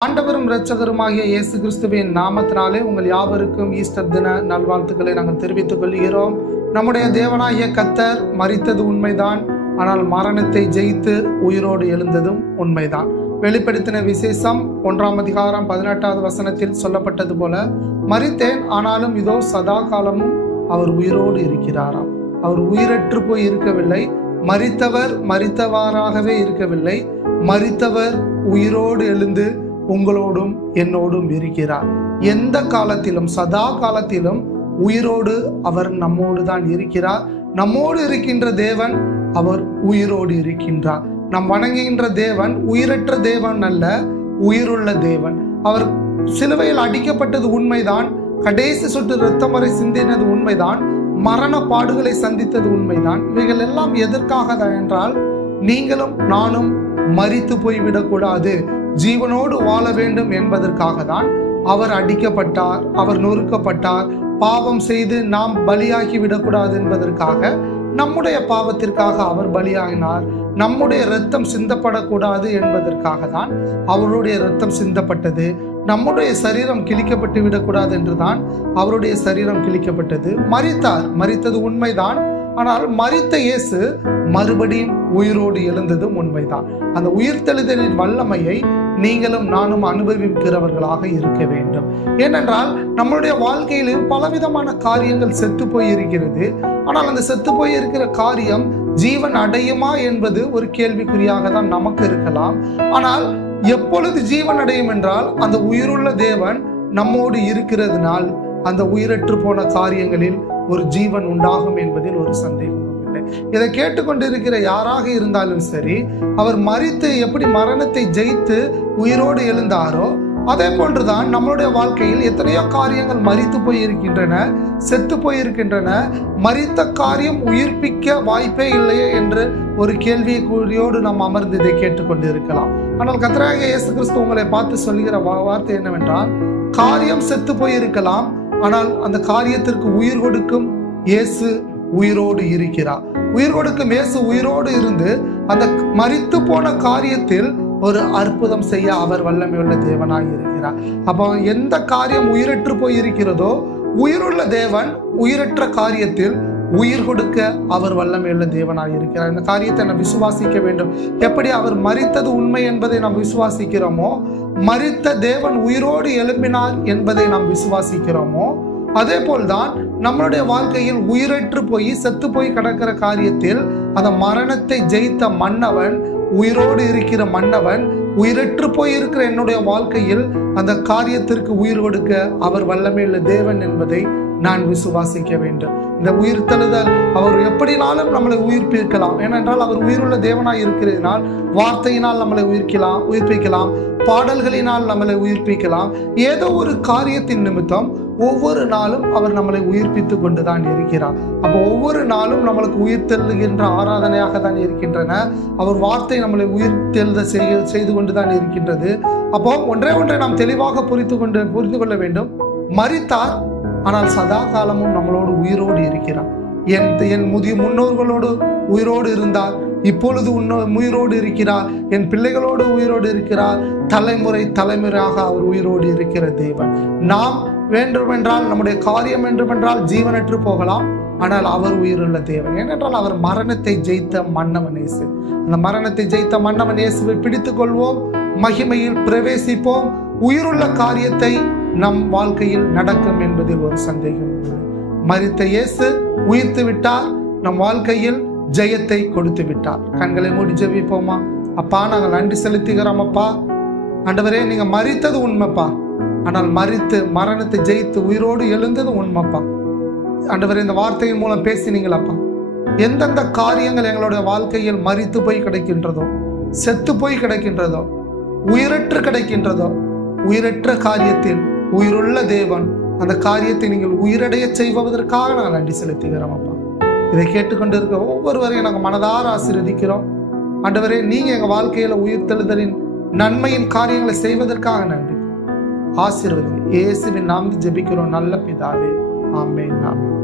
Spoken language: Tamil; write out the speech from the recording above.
ஆண்டவரும் இரட்சகருமாகிய இயேசு கிறிஸ்துவின் நாமத்தினாலே உங்கள் யாவருக்கும் ஈஸ்டர் தின நல்வாழ்த்துக்களை நாங்கள் தெரிவித்துக் கொள்கிறோம். நம்முடைய தேவனாகிய கர்த்தர் மரித்தது உண்மைதான், ஆனால் மரணத்தை ஜெயித்து உயிரோடு எழுந்ததும் உண்மைதான். வெளிப்படுத்தின விசேஷம் 1ஆம் அதிகாரம் 18வது வசனத்தில் சொல்லப்பட்டது போல, மரித்தேன் ஆனாலும் இதோ சதா காலமும் அவர் உயிரோடு இருக்கிறாராம். அவர் உயிரற்று போய் இருக்கவில்லை. மரித்தவர் மரித்தவாறாகவே இருக்கவில்லை. மரித்தவர் உயிரோடு எழுந்து உங்களோடும் என்னோடும் இருக்கிறார். எந்த காலத்திலும் சதா காலத்திலும் உயிரோடு அவர் நம்மோடு தான் இருக்கிறார். நம்மோடு இருக்கின்ற தேவன் அவர் உயிரோடு இருக்கின்றார். நாம் வணங்குகின்ற தேவன் உயிரற்ற தேவன் அல்ல, உயிருள்ள தேவன். அவர் சிலுவையில் அடிக்கப்பட்டது உண்மைதான், கடைசி சொட்டு இரத்தம் வரை சிந்தினது உண்மைதான், மரண பாடுகளை சந்தித்தது உண்மைதான். இவைகள் எல்லாம் எதற்காக என்றால், நீங்களும் நானும் மரித்து போய்விடக்கூடாது, ஜீவனோடு வாழ வேண்டும் என்பதற்காக தான் அவர் அடிக்கப்பட்டார், அவர் நொறுக்கப்பட்டார். பாவம் செய்து நாம் பலியாகி விடக்கூடாது என்பதற்காக, நம்முடைய பாவத்திற்காக அவர் பலியாகினார். நம்முடைய இரத்தம் சிந்தப்படக்கூடாது என்பதற்காக தான் அவருடைய இரத்தம் சிந்தப்பட்டது. நம்முடைய சரீரம் கிழிக்கப்பட்டு விடக்கூடாது என்றுதான் அவருடைய சரீரம் கிழிக்கப்பட்டது. மரித்தார், மரித்தது உண்மைதான், ஆனால் மரித்த இயேசு மறுபடியும் உயிரோடு எழுந்ததும் உண்மைதான். அந்த உயிர்த்தெழுதலின் வல்லமையை நீங்களும் நானும் அனுபவிக்கிறவர்களாக இருக்க வேண்டும். ஏனென்றால் நம்மளுடைய வாழ்க்கையிலும் பலவிதமான காரியங்கள் செத்து போய் இருக்கிறது. ஆனால் அந்த செத்து போய் இருக்கிற காரியம் ஜீவன் அடையுமா என்பது ஒரு கேள்விக்குறியாக தான் நமக்கு இருக்கலாம். ஆனால் எப்பொழுது ஜீவன் அடையும் என்றால், அந்த உயிருள்ள தேவன் நம்மோடு இருக்கிறதுனால் அந்த உயிரற்று போன காரியங்களில் ஒரு ஜீவன் உண்டாகும் என்பதில் ஒரு சந்தேகம் இல்லை. இதை கேட்டுக்கொண்டிருக்கிற யாராக இருந்தாலும் சரி, அவர் மரித்து எப்படி மரணத்தை ஜெயித்து உயிரோடு எழுந்தாரோ, அதே போன்றுதான் நம்மளுடைய வாழ்க்கையில் எத்தனையோ காரியங்கள் மரித்து போய் இருக்கின்றன, செத்து போயிருக்கின்றன. மரித்த காரியம் உயிர்ப்பிக்க வாய்ப்பே இல்லையே என்று ஒரு கேள்வியோடு நாம் அமர்ந்து இதை கேட்டுக்கொண்டு இருக்கலாம். ஆனால் கர்த்தராகிய இயேசு கிறிஸ்து உங்களை பார்த்து சொல்லுகிற வார்த்தை என்னவென்றால், காரியம் செத்து போயிருக்கலாம், ஆனால் அந்த காரியத்திற்கு உயிர் கொடுக்கும் இயேசு உயிரோடு இருக்கிறார். உயிர் கொடுக்கும் இயேசு உயிரோடு இருந்து அந்த மரித்து போன காரியத்தில் ஒரு அற்புதம் செய்ய அவர் வல்லமையுள்ள தேவனாய் இருக்கிறார். அப்போ எந்த காரியம் உயிரற்று போய் இருக்கிறதோ, உயிருள்ள தேவன் உயிரற்ற காரியத்தில் உயிர் கொடுக்க அவர் வல்லமையுள்ள தேவனாய் இருக்கிறார். இந்த காரியத்தை நாம் விசுவாசிக்க வேண்டும். எப்படி அவர் மரித்தது உண்மை என்பதை நாம் விசுவாசிக்கிறோமோ, மரித்த தேவன் உயிரோடு எழும்பினார் என்பதை நாம் விசுவாசிக்கிறோமோ, அதே போல்தான் நம்மளுடைய வாழ்க்கையில் உயிரற்று போய் செத்து போய் கிடக்கிற காரியத்தில் அந்த மரணத்தை ஜெயித்த மன்னவன், உயிரோடு இருக்கிற மன்னவன், உயிரற்று போய் இருக்கிற என்னுடைய வாழ்க்கையில் அந்த காரியத்திற்கு உயிர் கொடுக்க அவர் வல்லமையுள்ள தேவன் என்பதை நான் விசுவாசிக்க வேண்டும். இந்த உயிர்த்தெழுதல் அவர் எப்படினாலும் நம்மளை உயிர்ப்பிக்கலாம். ஏனென்றால் அவர் உயிருள்ள தேவனாய் இருக்கிறதுனால் வார்த்தையினால் நம்மளை உயிர்ப்பிக்கலாம், பாடல்களினால் நம்மளை உயிர்ப்பிக்கலாம். ஏதோ ஒரு காரியத்தின் நிமித்தம் ஒவ்வொரு நாளும் அவர் நம்மளை உயிர்ப்பித்து கொண்டுதான் இருக்கிறார். அப்போ ஒவ்வொரு நாளும் நம்மளுக்கு உயிர்த்தெழுகின்ற ஆராதனையாக தான் இருக்கின்றன. அவர் வார்த்தை நம்மளை உயிர்த்தெழுத செய்து கொண்டுதான் இருக்கின்றது. அப்போ ஒன்றை நாம் தெளிவாக புரிந்து கொள்ள வேண்டும். மரித்தார், ஆனால் சதா காலமும் நம்மளோடு உயிரோடு இருக்கிறார். என் முன்னோர்களோடு உயிரோடு இருந்தார், இப்பொழுது உயிரோடு இருக்கிறார். என் பிள்ளைகளோடு உயிரோடு இருக்கிறார். தலைமுறையாக அவர் உயிரோடு இருக்கிற தேவன். நாம் வேண்டுமென்றால், நம்முடைய காரியம் வேண்டுமென்றால் ஜீவனற்று போகலாம், ஆனால் அவர் உயிருள்ள தேவன். ஏனென்றால் அவர் மரணத்தை ஜெயித்த மன்னவன் இயேசு. அந்த மரணத்தை ஜெயித்த மன்னவன் இயேசுவை பிடித்துக் கொள்வோம், மகிமையில் பிரவேசிப்போம். உயிருள்ள காரியத்தை நம் வாழ்க்கையில் நடக்கும் என்பதில் ஒரு சந்தேகம் இல்லை. மரித்த இயேசு உயிர்த்து விட்டார், நம் வாழ்க்கையில் ஜெயத்தை கொடுத்து விட்டார். கண்களை மூடி ஜெபிப்போமா? அப்பா, நாங்கள் நன்றி செலுத்துகிறோம். அப்பா ஆண்டவரே, நீங்க மரித்தது உண்மைப்பா, ஆனால் மரித்து மரணத்தை ஜெயித்து உயிரோடு எழுந்தது உண்மைப்பா. ஆண்டவரே, இந்த வார்த்தையின் மூலம் பேசினீங்களப்பா. எந்தெந்த காரியங்கள் எங்களுடைய வாழ்க்கையில் மரித்து போய் கிடைக்கின்றதோ, செத்து போய் கிடைக்கின்றதோ, உயிரற்று கிடைக்கின்றதோ, உயிரற்ற காரியத்தில் உயிருள்ள தேவன் அந்த காரியத்தை நீங்கள் உயிரடைய செய்வதற்காக நாங்கள் நன்றி செலுத்துகிறோம் அப்பா. இதை கேட்டுக்கொண்டிருக்க ஒவ்வொருவரையும் நாங்கள் மனதார ஆசீர்வதிக்கிறோம். ஆண்டவரே, நீங்க எங்க வாழ்க்கையில உயிர்த்தெழுதலின் நன்மையின் காரியங்களை செய்வதற்காக நன்றி. ஆசீர்வதிங்க. இயேசுவின் நாமத்தில் ஜெபிக்கிறோம் நல்ல பிதாவே. ஆமென். ஆமென்.